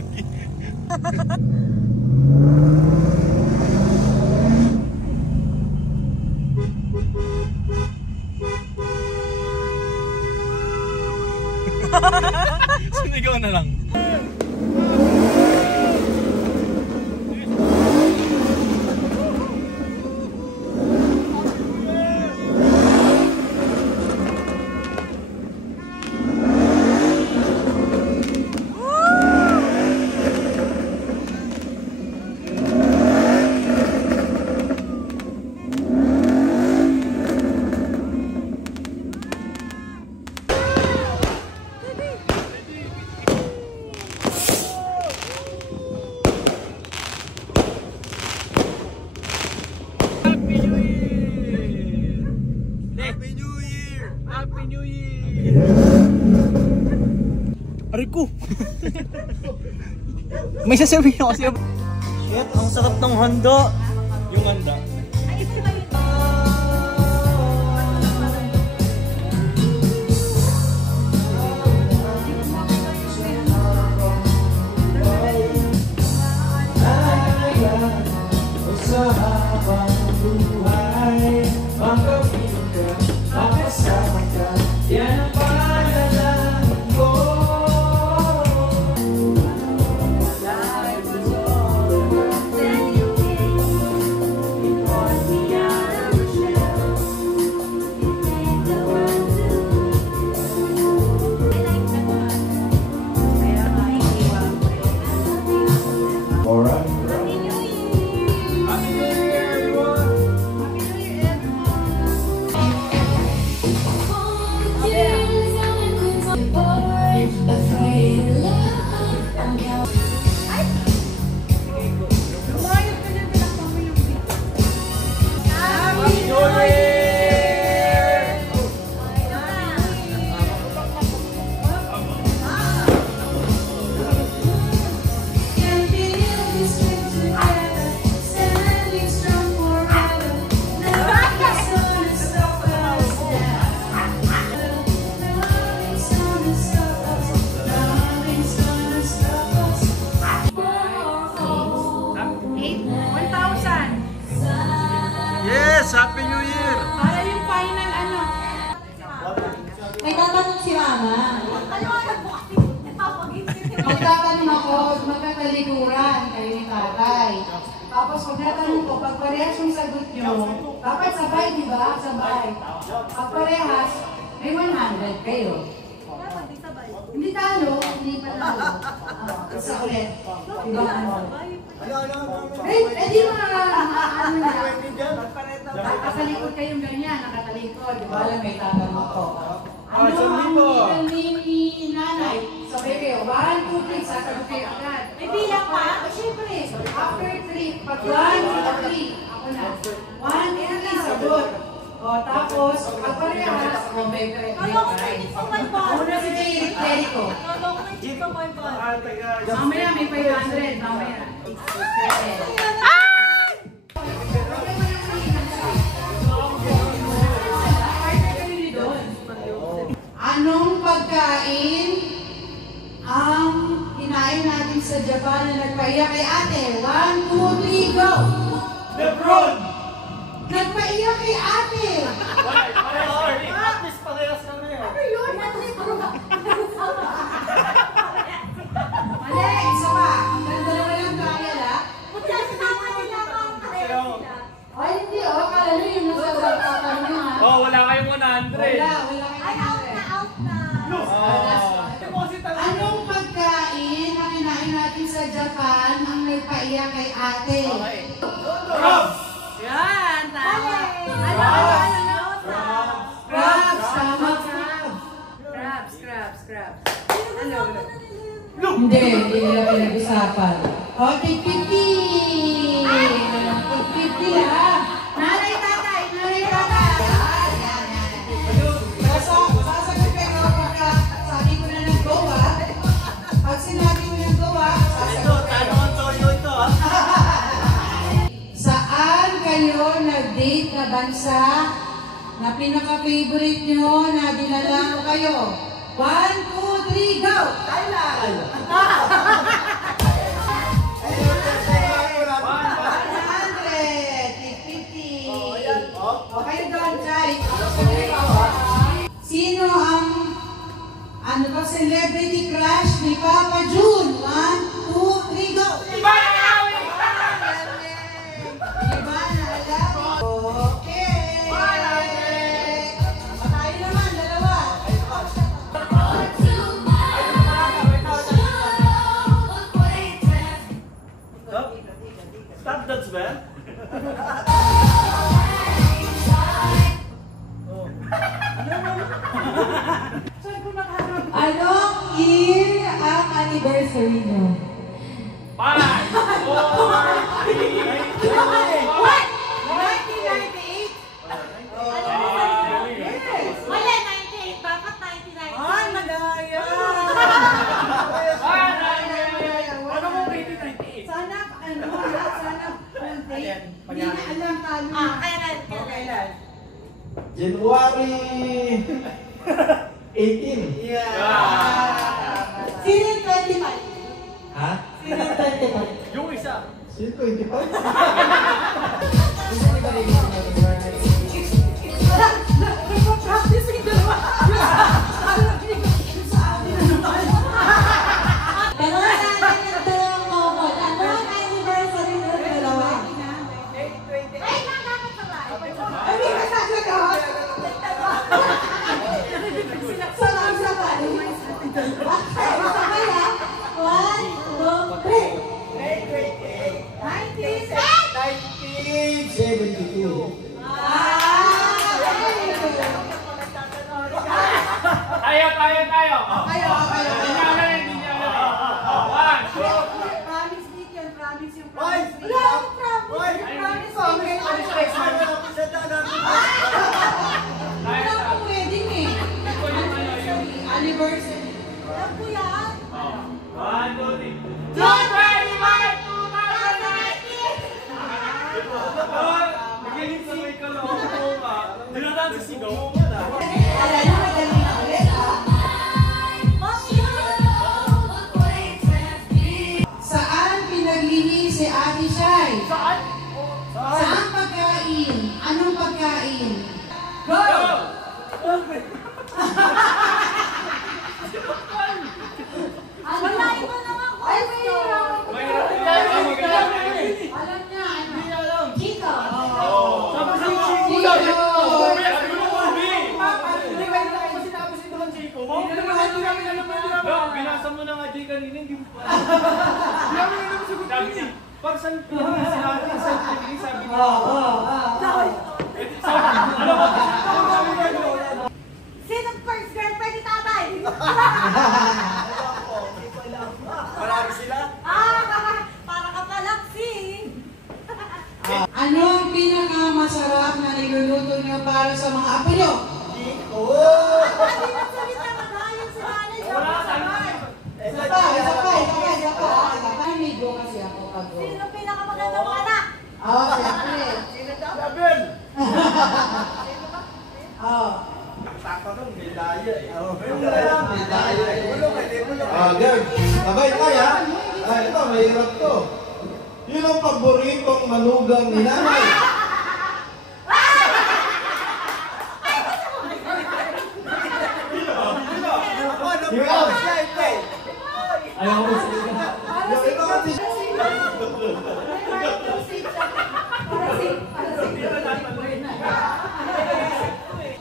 lagi. Sinigaw na lang. Ariku. May sasabihin ako siya. Shit, ang sarap ng handa. Yung handa. Happy New Year! Para yung final ano. May tatanong si Mama. Magtatanong ako, magkakalikuran kayo ni Tatay. Tapos pag natanong ko, pag parehas yung sagot nyo, dapat sabay, di ba? Sabay. Pag parehas, may 100 kayo. Hindi talo, hindi panalo. Isa ulit. Diba ano? Eh di ba, ano na? Nakatalikod kayong ganyan, nakatalikod. Diba alam, may tatanong ko. Ano ang middle name ni Nanay? Sabay kayo, 1, 2, 3, sasagot kayo agad. May bilang pa? Siyempre, after 3, pag 1, 2, 3, ako na. 1, 2, 3, sagot. O tapos, pag parehas, o may una si Jericho. Mamaya may 500, mamaya. Anong pagkain ang kinain natin sa Japan na nagpaiyak kay ate? 1, 2, 3, go! Lebron! Nagpaiyak kay ate! At least parehas kami. Ano yun? Mali! Isa pa! Ang dalawa lang kaya la? O hindi o, kala nyo yung nasa tatanong nyo ha? Oh, wala kayong 100. Wala kayong 100. Anong pagkain na kinain natin sa Japan ang nagpaiyak kay ate? Crabs! Yan, tama. Crabs! Tama, Crabs. Hindi nila pinag-usapan. O, tig-50! Tig-50 lang! Nanay, tatay! Sasagot kayo pagka sabi ko na ng go, ha? Pag sinabi ko ng go, ha? Sasagot kayo. Saan kayo nag-date na bansa na pinaka-favorite nyo na dinala ko kayo? 1, 2, 3, go! Thailand! celebrity crush ni Papa June. 1, 2, 3, go! Iba na alam. Okay. Tayo naman, dalawa. Stop that smell. Anong year ang anniversary nyo? 5, 4, 3, What? 1998? Wala, 98. Bakit 99? Ay, madaya! Ano mo 1998? Sana, sana, hindi na alam talo. Kailan? Kailan? January 18. Sino yung 25? Ha? Sino yung 25? Yung isa. Sino 25? Wala! Nagpa-practice yung dalawa! Pero natin yung dalawang momol. Ano ang anniversary ng dalawa? Ay, nakakot sa Ay, may kasasagot! Sabay-sabay. Okay, sabay ha? 1, 2, 3. 1972. Tayo. Kayo. Hindi niya alam. 1, 2, Promise dito yun, promise yung Hoy! promise. Wala akong promise. Wala akong wedding eh. Anniversary. Alam ko yan. 1, 2, 3. June 25, 2019! Nagiging sabay ka lang. Oo nga. Dinadaan sa sigaw. Wala na, madali na ulit ha. Saan pinaglihi si Ate Shai? Saan pagkain? Anong pagkain? Go! Wala, iba naman ko. Ay, may hirap. Alam niya, ano? Chico. Binasa mo na nga Jay kanina, hindi mo pa. Pag saan pinagin si natin, saan pinagin sabi niya. Sinong first girlfriend ni tatay? Marami sila? Para ka palang Ano ang pinakamasarap na niluluto niyo para sa mga apo niyo? Hindi nagsalita na tayo si nanay. Isa pa. May go kasi ako pag go. Sino pinakamagandang anak? Siyempre. Sabihin! Girl, sabay tayo ha? Ito, mahirap to. Yun ang paboritong manugang ni nanay. Ayaw ko sila.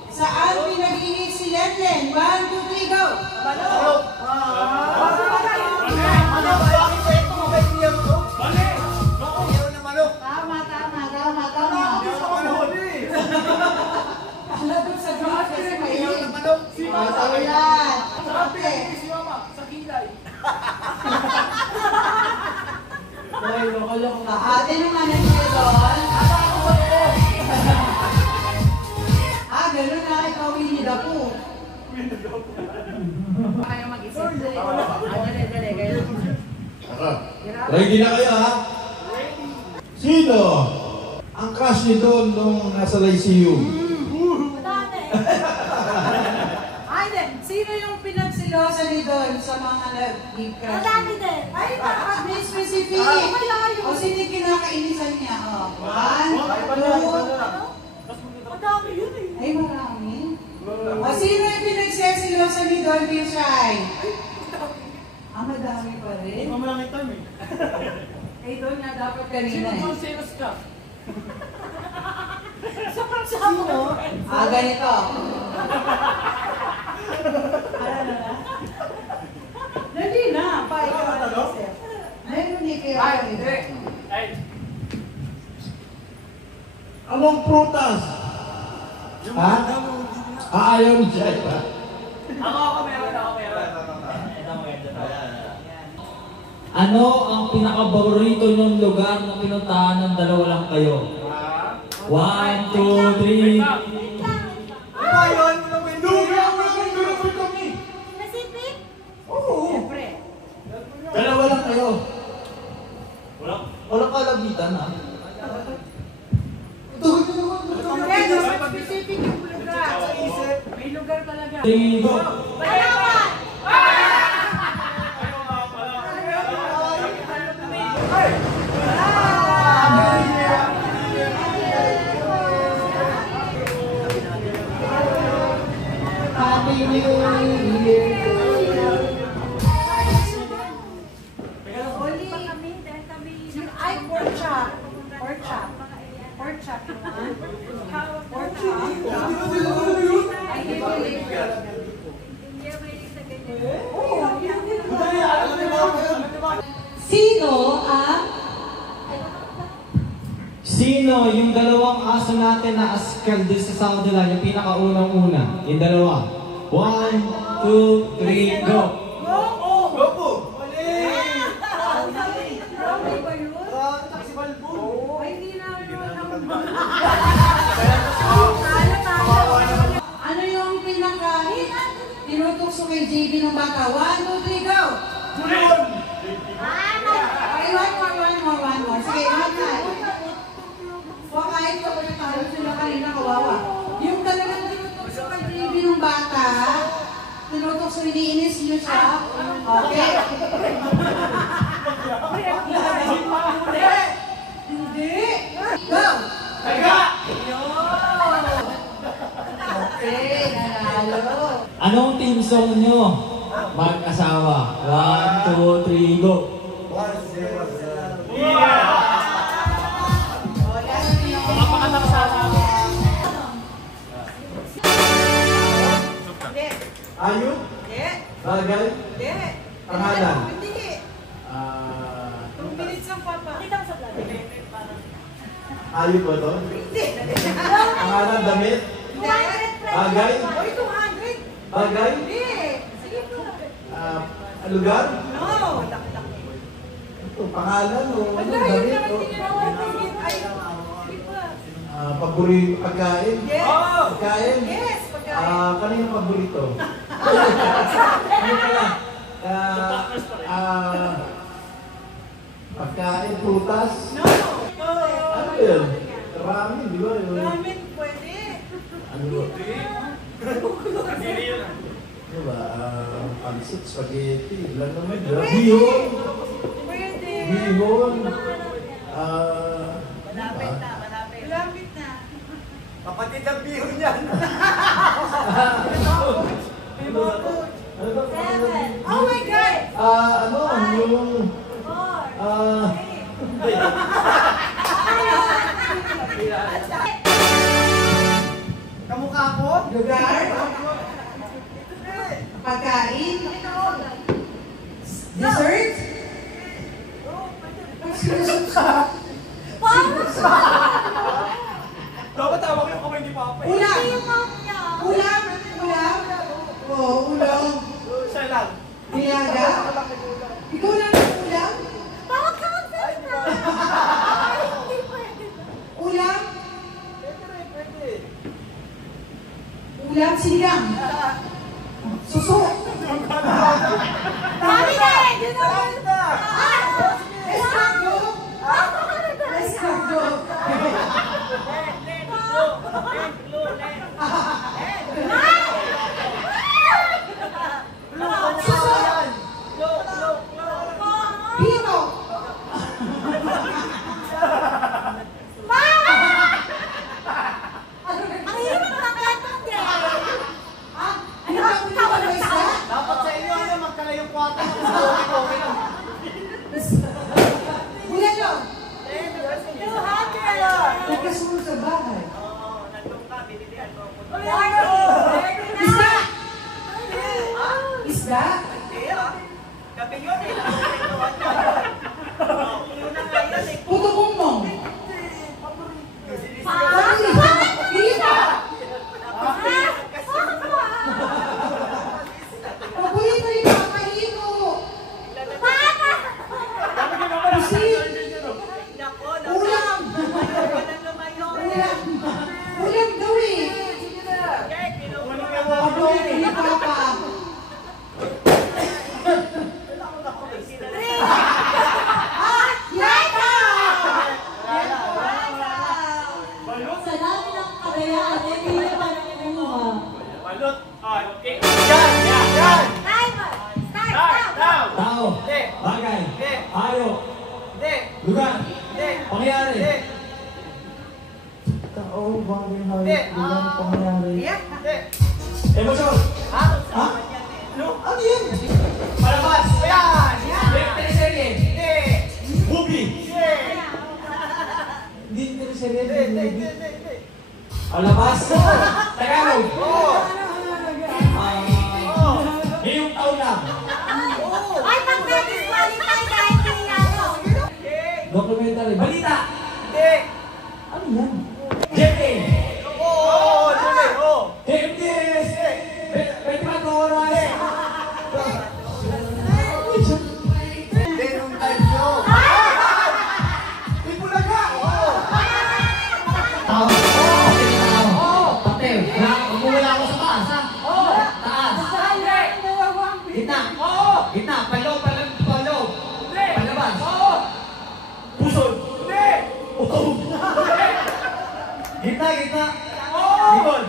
Saan pinag-ihi si Lenlen? 1, 2, 3, go! Tama. Kalabot sa Diyos kasi mainit. So yan. Sabi. Ate nung anak niya doon. Ganun na. Ikaw Winnie the Pooh. Kayo mag-isip. Dali. Ready na kayo ha? Sino ang crush ni Don nung nasa Lyceum? Madami. Ay, sino yung pinagsilosa ni Don sa mga nag-give crush? Madami din. Ay, bakit may specific? O sino kinakainisan niya? 1, 2, Madami yun eh. ay marami. O sino yung pinagsisilosa ni Don? don't be shy. Ah, madami pa Hindi rin. mo lang ito eh. Eh, doon nga dapat kanina eh. Serious ka? Sino? Ah, ganito. Dali na. Pa, ikaw ang isip. Meron hindi kayo. Ay, hindi. Ay, Anong prutas? Ha? Ayaw ni Jai ba? ako meron. Ito mo ganito. Ano ang pinaka-paborito nyong lugar na pinuntahan ng dalawa lang kayo? 1, 2, 3. Wait lang. Ano yun? Pacific? Siyempre. Dalawa lang kayo. Walang. Walang kalabitan ha? Pero specific yung lugar. May lugar talaga. 3, go! Palawan! Happy New Year! Only kami, dahil kami... Ay, pork chop. Pork chop. Pork chop. Pork chop. Ay, hindi. Hindi may sa ganyan. Sino ang Sino yung dalawang aso natin na askal din sa Saudi lang, yung pinakaunang-una? Yung dalawa. 1, 2, 3, go! Gopo! Grabe ba yun? Taxi Balbo! Ay, hindi na yun. ano yung pinaka tinutokso kay JB ng bata? 1, 2, 3, go! Ay, one more. Sige, one more. Huwag kahit kapag talo sila kanina, kawawa. Yung talagang tinutokso kay JB ng bata, tinutokso, iniinis niyo siya. Okay. Hindi. Go! Okay, nanalo. Anong team song nyo? Mag-asawa. 1, 2, 3, go! 1-0. Mapakatak sa Ayun? Bagay? Pangalan? Ah, 2 minutes lang, Papa. Kita ko sa vlog. ayun ba ito? Pangalan, damit? 200 Bagay? Oy, 200. Bagay? Hindi. Sige po. Lugar? No. Ito, pangalan o ano, Wala, yun damit naman o tinatawag. Ay, Sige po. paborito, pagkain? yes. Pagkain? Yes, pagkain. Kanino paborito? Ano pala? Pagkain, prutas? No. Ano yun? Ramen, di ba? Yun? Ramen, pwede. Ano ba? Hindi yun. Ano ba? Pancit, spaghetti, ilan naman dyan? Bihon! Pwede. Bihon! Malapit na. Kapatid ang bihon yan! Ano ba? 7. Oh my God! Ano? Yung... 4. Kamukha ko? Lugar? Pagkain? Dessert? Dapat tawag yung kamay ni Papa. Ulam? Yung mom niya. Ulam? Oo, ulam. Siya lang. Nilaga? Ikaw lang ang ulam? Tawag ka magsalita. Ay, hindi pwede. Ulam? Ulam, sinigang. Suso. Dami na eh. Yun na. Escargo. Escargo. Suso. Pino. Ang hirap ng gatong, Dre. Ano ba ang isda? Kabayaan, hindi naman kumuha. Balot. Okay. Yan. Timer! Start Start now! now. Tao. Hindi. Bagay. Hindi. Hayop. Hindi. Lugar. Hindi. Pangyayari. Hindi. Tao, bagay, Hindi. hayop, lugar, pangyayari. Hindi. Emosyon. Ha? Ha? Ano? Ano yan? Palabas. Yan. Teleserye. Hindi. Movie. Hindi. Hindi teleserye. Hindi. Palabas. Tagalog. Oo. Ngayong taon lang. Ay, pag-disqualify dahil pinalo. Documentary. Balita. Hindi. Ano yan? JK. Oo. Hindi. Oo. JMDS. 24 oras. Hindi nung time nyo. Ibulaga! Tao. Pati. Umuwala ako sa taas, ha? Taas. Gitna. Gitna. Palo. Palabas. Pusod. Gitna. Likod.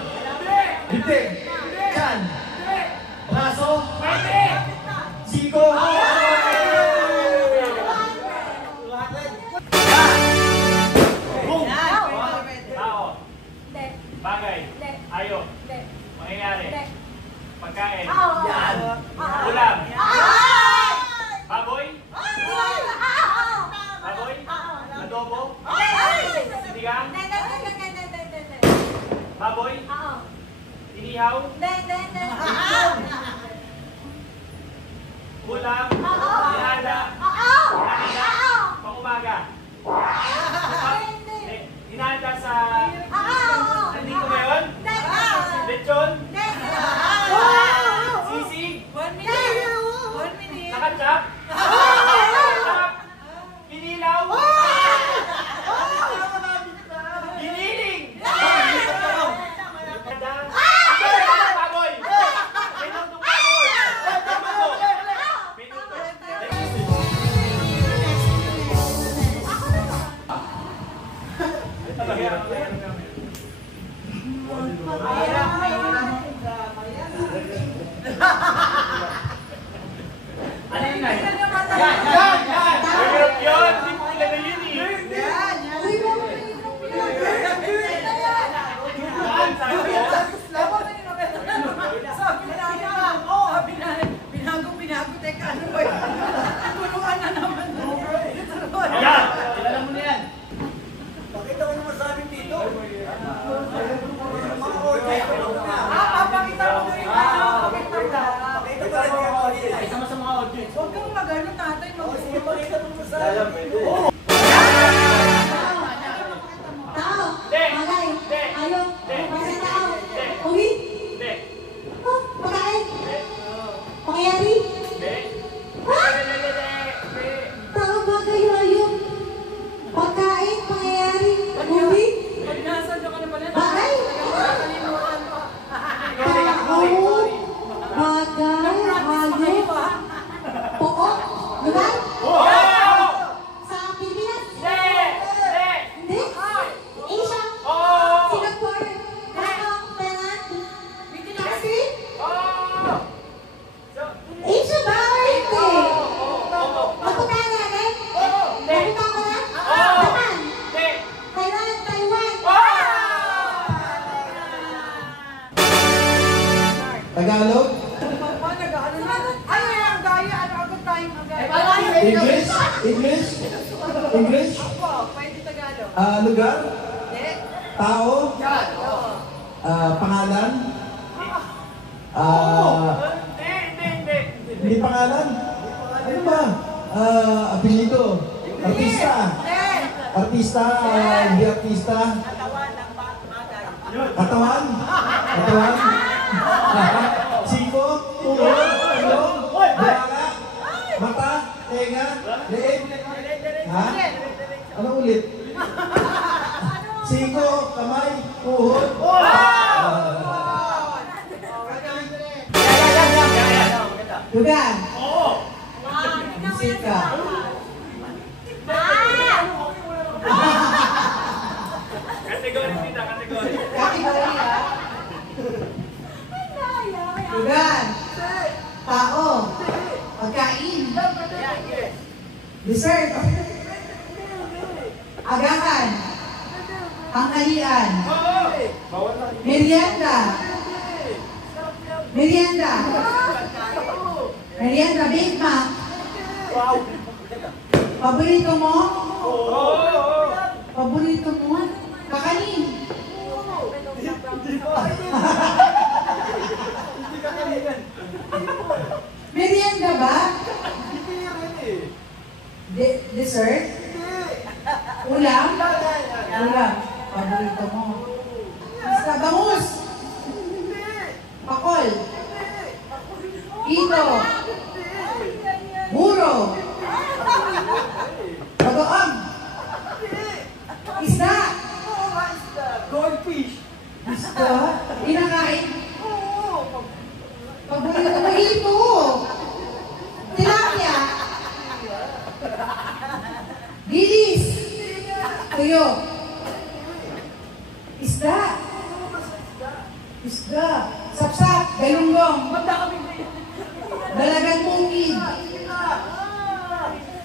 Dibdib. Tiyan. Braso. Siko. Tao. Hindi. Bagay. Hindi. Hayop. Hindi. Mangyayari. Hindi. Pagkain. Oo. Yan. Oo. Ulam. Ay! Baboy. Oo. Baboy. Oo. Adobo. Ay! Sinigang. Hindi. Baboy. Oo. Inihaw. Hindi. Ulam. Oo. Inada. Oo. Inada. Pangumaga. Hindi. Inada sa... Oo. Nandito ngayon? Hindi. Lechon. Hindi. Sisig. 1 minute. 1 minute. Nakachap. Nakachap. Kinilaw. Giniling. Baboy. Minutong baboy. Minuto. Ano yun na? Yan! Mahirap yun! Hindi mo kilala yun eh! Yan! Sabi ko. Ayan! Kilala mo na yan! Pakita ko naman sa amin dito. Pakita mo rin. Pakita mo. Pakita ko lang yung audience. Ay, sama sa mga audience. Huwag kang magano, tatay. Sige, pakita mo naman sa amin. Tao, Hindi. bagay, Hindi. hayop, Hindi. basta tao, Hindi. uwi, Hindi. oh, pagkain, Hindi. pangyayari, Hindi. ha? Hindi. Tao, bagay, hayop, pagkain, pangyayari, uwi, bagay, tao, bagay, hayop, pook, lugar, Oh! sa Pilipinas, Hindi. hindi, Asia, Oh! Singapore, Hong Kong, Thailand, Turkey, Oh! Asia ba? Hindi. Napunta ka na agad? Napunta ka na? Japan, Hindi. Thailand, Taiwan. Tagalog? Ano yan? Daya, ano agad tayong agad? English? English? English? Pwede Tagalog. Lugar? Hindi. Tao? Pangalan? Hindi. Hindi pangalan? Ano ba? Apelido? Artista? Artista? Hindi artista? Katawan? Katawan? Siko? Tuhod? Ilong? Bala? Mata? Tenga? Leeg? Ha? Ano ulit? Siko? Kamay? Tuhod? Lugar. Oo. Sika. Kategory kita, kategory. Dessert. Agahan. Tanghalian. Merienda. Merienda. Merienda, Big Mac. Paborito mo? Paborito mo? Kakanin. Merienda ba? Dessert? Ulam? Ulam. Paborito mo. Basta bangus. Pakol. Ito. Buro. Bagoong. Isda. Goldfish. Isda. Inakain. Paborito mo ito. Tilapia. Dilis. Tuyo. Isda. Isda. Sapsap. Galunggong. Dalagang bukid.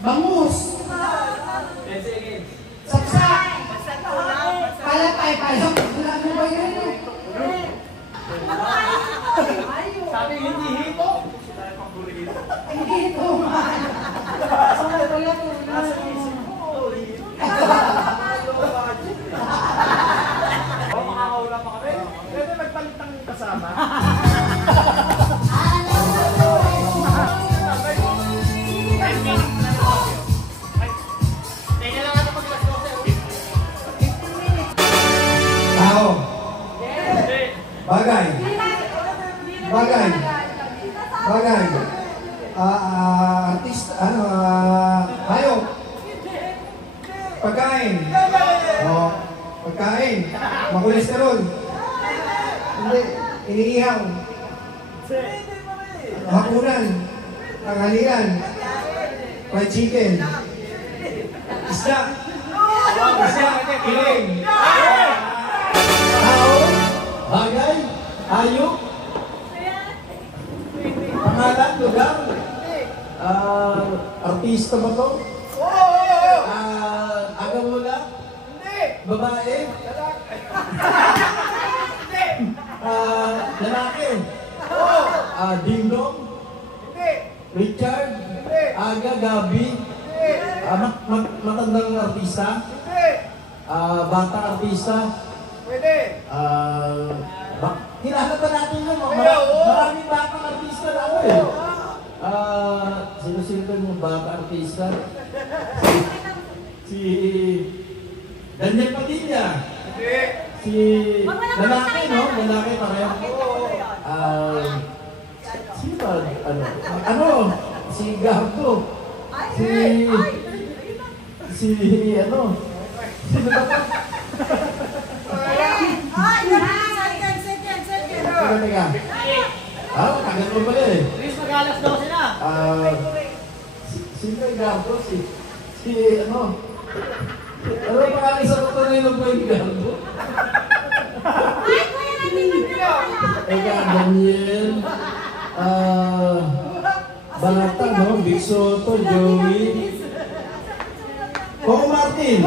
Bangus. Sapsap. Palapay. Wala mo ba yun? Sabi hindi hito. Hindi ito man. Wala po na. Makakawala pa kami. Pwede magpalit ng kasama. Tao. Bagay. Bagay. Bagay. Artista, hayop. Pagkain. Oh, pagkain. Makolesterol. Hindi, iniihaw. Hapunan. Tanghalian. Fried chicken. Isda. Isda. Kiling. Tao. Bagay. Hayop. Pangalan, lugar. Artista ba to? Agamula? Hindi. Babae? Lalaki? Dingdong? Hindi. Richard? Aga, Gabi? Matandang artista? Hindi. Bata artista? Pwede. Kilala ba natin yun? Oo. Maraming bata artista na ako eh. Sino-sino yung bata artista? Si Daniel Padilla. Hindi. Si lalaki, no? Lalaki pareho. Sino ba? Ano? Si Gardo. Sino ba? Teka. Tagal mo pala eh. Please, mag-alas daw sila. Sino yung Gardo? Ano pangalan sa tutunay ng po yung Gardo? Eka, Daniel. Balata, no? Big Soto, Joey. Coco Martin.